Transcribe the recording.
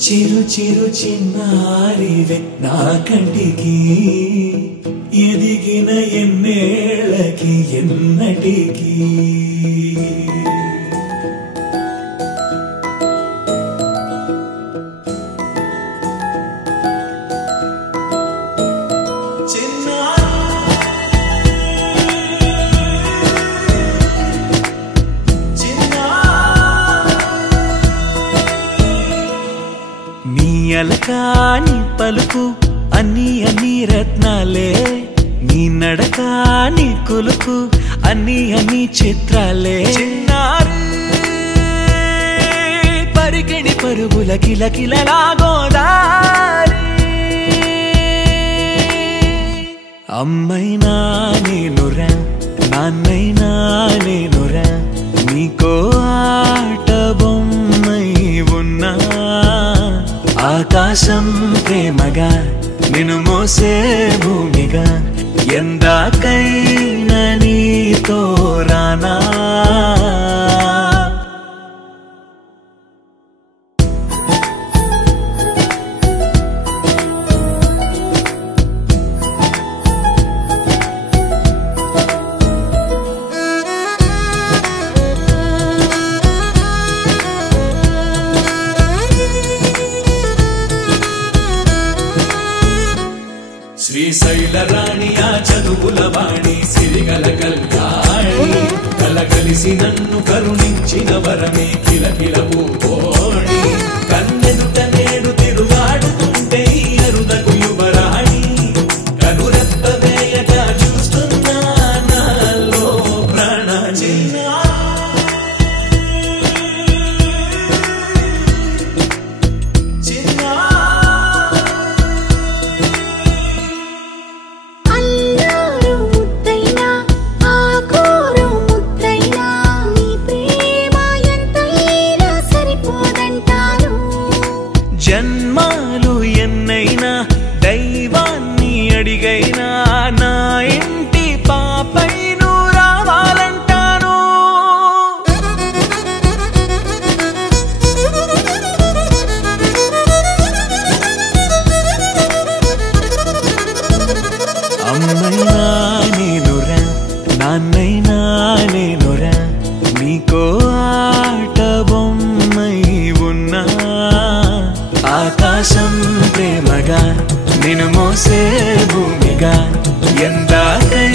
చిరు చిరు చిన్నారివే నా కంటికి ఎదిగిన ఎన్నేళ్ళకి ఎన్నటికి అలకాని పలుకు అన్ని అన్ని రత్నాలే నీ నడకాని కులుకు అన్ని అన్ని చిత్రాలే పరికిణి పరుగుల కిలకిలలాగోదారి అమ్మైనా నేనురా నాన్నైనా నేనురా నీకో ఆట బొమ్మై ఉన్నా ఆకాశం ప్రేమగా నిన్ను మోసే భూమిగా ఎందాకైనా నీతో రానా శ్రీశైల రాణి ఆ చదువుల వాణి సిరిగల కల్యాణి కలగలిసి నన్ను కరుణించిన వరమే కిలకిల పూకోణి కన్నెదుట నేడు తిరుగాడుతుంటే అరుదకు యువరాణి కనురెప్ప వేయగా చూస్తున్నా నాలో ప్రాణ జన్మాలు ఎన్నైనా దైవాన్ని అడిగైనా నా ఇంటి పాపై నువ్వు రావాలంటాను అమ్మైనా నేనురా నాన్నైనా నేనురా నీకో ఆట బొమ్మై ఉన్నా ఆకాశం ప్రేమగా నిన్ను మోసే భూమిగా ఎందాకై